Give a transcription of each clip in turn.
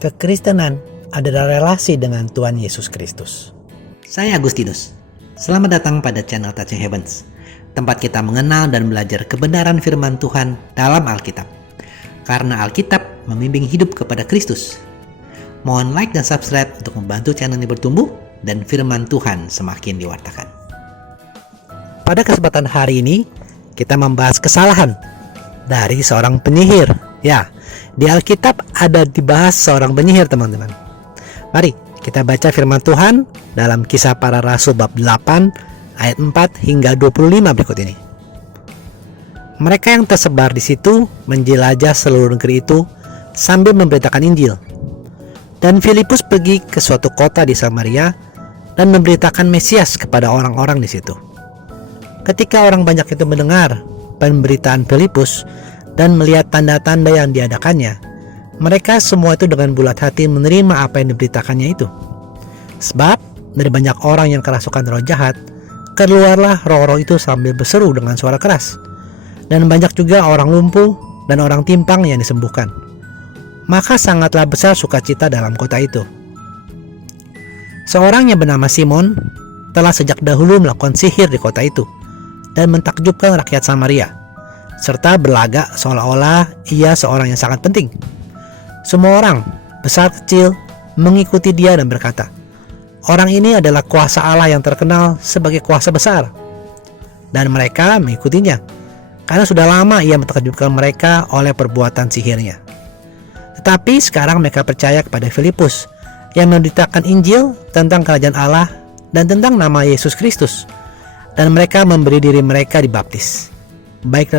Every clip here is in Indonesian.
Kekristenan adalah relasi dengan Tuhan Yesus Kristus. Saya Agustinus. Selamat datang pada channel Touching Heavens, tempat kita mengenal dan belajar kebenaran firman Tuhan dalam Alkitab. Karena Alkitab membimbing hidup kepada Kristus. Mohon like dan subscribe untuk membantu channel ini bertumbuh dan firman Tuhan semakin diwartakan. Pada kesempatan hari ini, kita membahas kesalahan dari seorang penyihir. Ya, di Alkitab ada dibahas seorang penyihir, teman-teman. Mari kita baca firman Tuhan dalam Kisah Para Rasul bab 8 ayat 4 hingga 25 berikut ini. Mereka yang tersebar di situ menjelajah seluruh negeri itu sambil memberitakan Injil. Dan Filipus pergi ke suatu kota di Samaria dan memberitakan Mesias kepada orang-orang di situ. Ketika orang banyak itu mendengar pemberitaan Filipus dan melihat tanda-tanda yang diadakannya, mereka semua itu dengan bulat hati menerima apa yang diberitakannya itu. Sebab dari banyak orang yang kerasukan roh jahat, keluarlah roh-roh itu sambil berseru dengan suara keras. Dan banyak juga orang lumpuh dan orang timpang yang disembuhkan. Maka sangatlah besar sukacita dalam kota itu. Seorang yang bernama Simon telah sejak dahulu melakukan sihir di kota itu dan mentakjubkan rakyat Samaria, serta berlagak seolah-olah ia seorang yang sangat penting. Semua orang, besar kecil, mengikuti dia dan berkata, "Orang ini adalah kuasa Allah yang terkenal sebagai kuasa besar." Dan mereka mengikutinya, karena sudah lama ia mentakjubkan mereka oleh perbuatan sihirnya. Tetapi sekarang mereka percaya kepada Filipus, yang memberitakan Injil tentang kerajaan Allah dan tentang nama Yesus Kristus. Dan mereka memberi diri mereka dibaptis, baik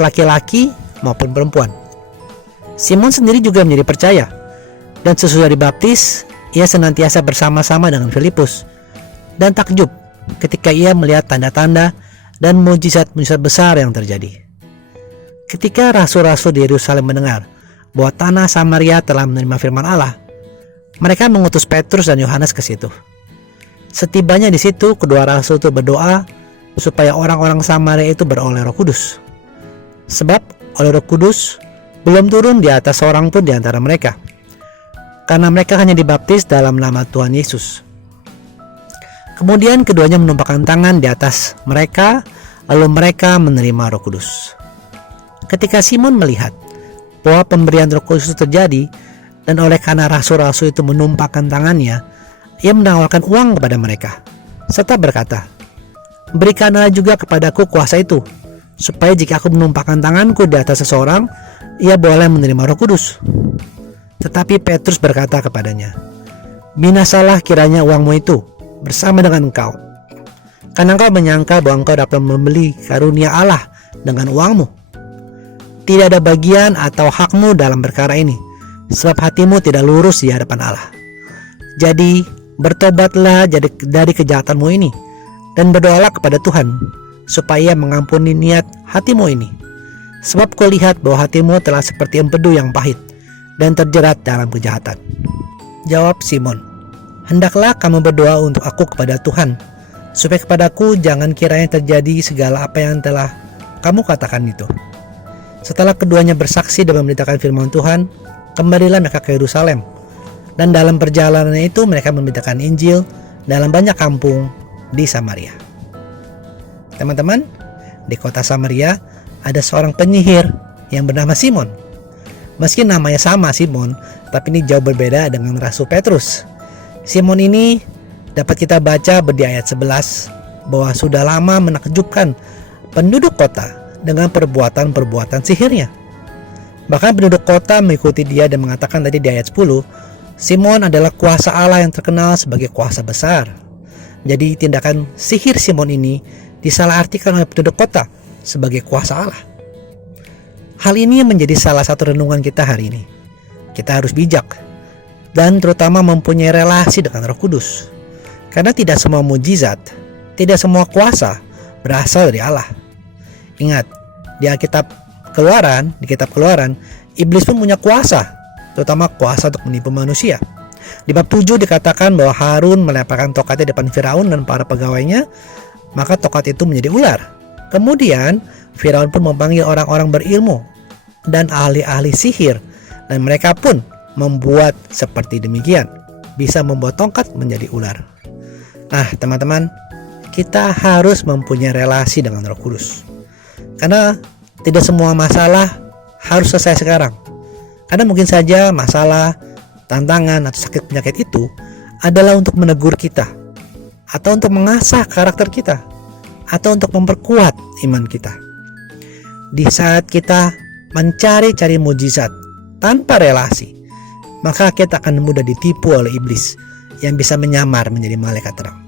laki-laki maupun perempuan. Simon sendiri juga menjadi percaya, dan sesudah dibaptis, ia senantiasa bersama-sama dengan Filipus, dan takjub ketika ia melihat tanda-tanda dan mujizat-mujizat besar yang terjadi. Ketika rasul-rasul di Yerusalem mendengar bahwa tanah Samaria telah menerima firman Allah, mereka mengutus Petrus dan Yohanes ke situ. Setibanya di situ, kedua rasul itu berdoa supaya orang-orang Samaria itu beroleh Roh Kudus. Sebab oleh Roh Kudus belum turun di atas seorang pun di antara mereka, karena mereka hanya dibaptis dalam nama Tuhan Yesus. Kemudian keduanya menumpahkan tangan di atas mereka, lalu mereka menerima Roh Kudus. Ketika Simon melihat bahwa pemberian Roh Kudus itu terjadi, dan oleh karena rasul-rasul itu menumpahkan tangannya, ia menawarkan uang kepada mereka, serta berkata, "Berikanlah juga kepadaku kuasa itu, supaya jika aku menumpahkan tanganku di atas seseorang, ia boleh menerima Roh Kudus." Tetapi Petrus berkata kepadanya, "Binasalah kiranya uangmu itu bersama dengan engkau, karena engkau menyangka bahwa engkau dapat membeli karunia Allah dengan uangmu. Tidak ada bagian atau hakmu dalam perkara ini, sebab hatimu tidak lurus di hadapan Allah. Jadi bertobatlah dari kejahatanmu ini, dan berdoalah kepada Tuhan, supaya mengampuni niat hatimu ini. Sebab kulihat bahwa hatimu telah seperti empedu yang pahit, dan terjerat dalam kejahatan." Jawab Simon, "Hendaklah kamu berdoa untuk aku kepada Tuhan, supaya kepadaku jangan kiranya terjadi segala apa yang telah kamu katakan itu." Setelah keduanya bersaksi dan memberitakan firman Tuhan, kembalilah mereka ke Yerusalem. Dan dalam perjalanan itu mereka memberitakan Injil dalam banyak kampung di Samaria. Teman-teman, di kota Samaria ada seorang penyihir yang bernama Simon. Meski namanya sama Simon, tapi ini jauh berbeda dengan Rasul Petrus. Simon ini dapat kita baca di ayat 11 bahwa sudah lama menakjubkan penduduk kota dengan perbuatan-perbuatan sihirnya. Bahkan penduduk kota mengikuti dia dan mengatakan tadi di ayat 10, Simon adalah kuasa Allah yang terkenal sebagai kuasa besar. Jadi tindakan sihir Simon ini disalahartikan oleh penduduk kota sebagai kuasa Allah. Hal ini menjadi salah satu renungan kita hari ini. Kita harus bijak dan terutama mempunyai relasi dengan Roh Kudus. Karena tidak semua mujizat, tidak semua kuasa berasal dari Allah. Ingat, di kitab Keluaran, iblis pun punya kuasa, terutama kuasa untuk menipu manusia. Di bab 7 dikatakan bahwa Harun melemparkan tokatnya di depan Firaun dan para pegawainya, maka tokat itu menjadi ular. Kemudian Firaun pun memanggil orang-orang berilmu dan ahli-ahli sihir, dan mereka pun membuat seperti demikian, bisa membuat tongkat menjadi ular. Nah, teman-teman, kita harus mempunyai relasi dengan Roh Kudus. Karena tidak semua masalah harus selesai sekarang. Karena mungkin saja masalah, tantangan, atau sakit penyakit itu adalah untuk menegur kita, atau untuk mengasah karakter kita, atau untuk memperkuat iman kita. Di saat kita mencari-cari mujizat tanpa relasi, maka kita akan mudah ditipu oleh iblis yang bisa menyamar menjadi malaikat terang.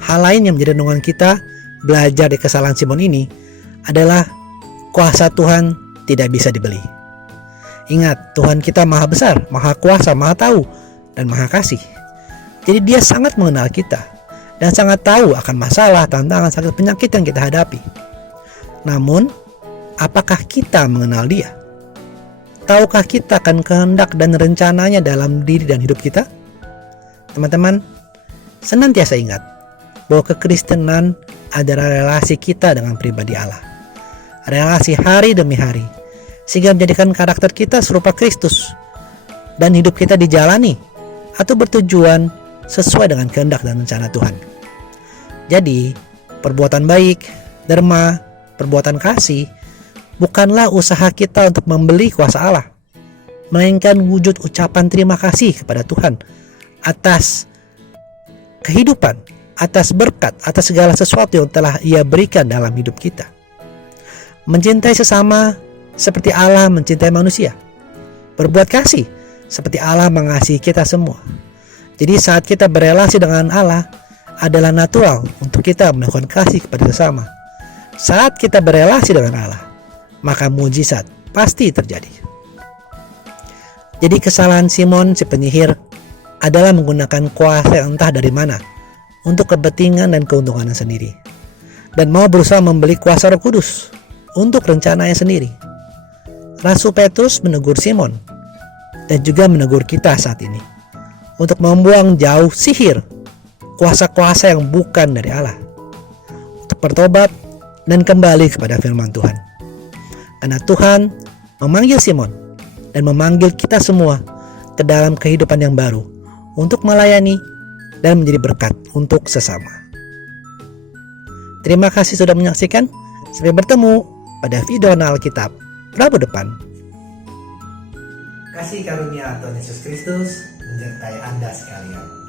Hal lain yang menjadi renungan kita belajar di kesalahan Simon ini adalah kuasa Tuhan tidak bisa dibeli. Ingat, Tuhan kita maha besar, maha kuasa, maha tahu, dan maha kasih. Jadi dia sangat mengenal kita dan sangat tahu akan masalah, tantangan, sakit penyakit yang kita hadapi. Namun, apakah kita mengenal dia? Tahukah kita akan kehendak dan rencananya dalam diri dan hidup kita? Teman-teman, senantiasa ingat bahwa kekristenan adalah relasi kita dengan pribadi Allah. Relasi hari demi hari, sehingga menjadikan karakter kita serupa Kristus dan hidup kita dijalani atau bertujuan sesuai dengan kehendak dan rencana Tuhan. Jadi, perbuatan baik, derma, perbuatan kasih bukanlah usaha kita untuk membeli kuasa Allah, melainkan wujud ucapan terima kasih kepada Tuhan atas kehidupan, atas berkat, atas segala sesuatu yang telah Ia berikan dalam hidup kita. Mencintai sesama seperti Allah mencintai manusia. Berbuat kasih seperti Allah mengasihi kita semua. Jadi saat kita berelasi dengan Allah, adalah natural untuk kita melakukan kasih kepada sesama. Saat kita berelasi dengan Allah, maka mujizat pasti terjadi. Jadi kesalahan Simon si penyihir adalah menggunakan kuasa yang entah dari mana untuk kepentingan dan keuntungannya sendiri, dan mau berusaha membeli kuasa Roh Kudus untuk rencananya sendiri. Rasul Petrus menegur Simon dan juga menegur kita saat ini untuk membuang jauh sihir, kuasa-kuasa yang bukan dari Allah, untuk bertobat dan kembali kepada firman Tuhan. Karena Tuhan memanggil Simon dan memanggil kita semua ke dalam kehidupan yang baru untuk melayani dan menjadi berkat untuk sesama. Terima kasih sudah menyaksikan. Sampai bertemu pada video Alkitab Rabu depan. Kasih karunia Tuhan Yesus Kristus menyertai Anda sekalian.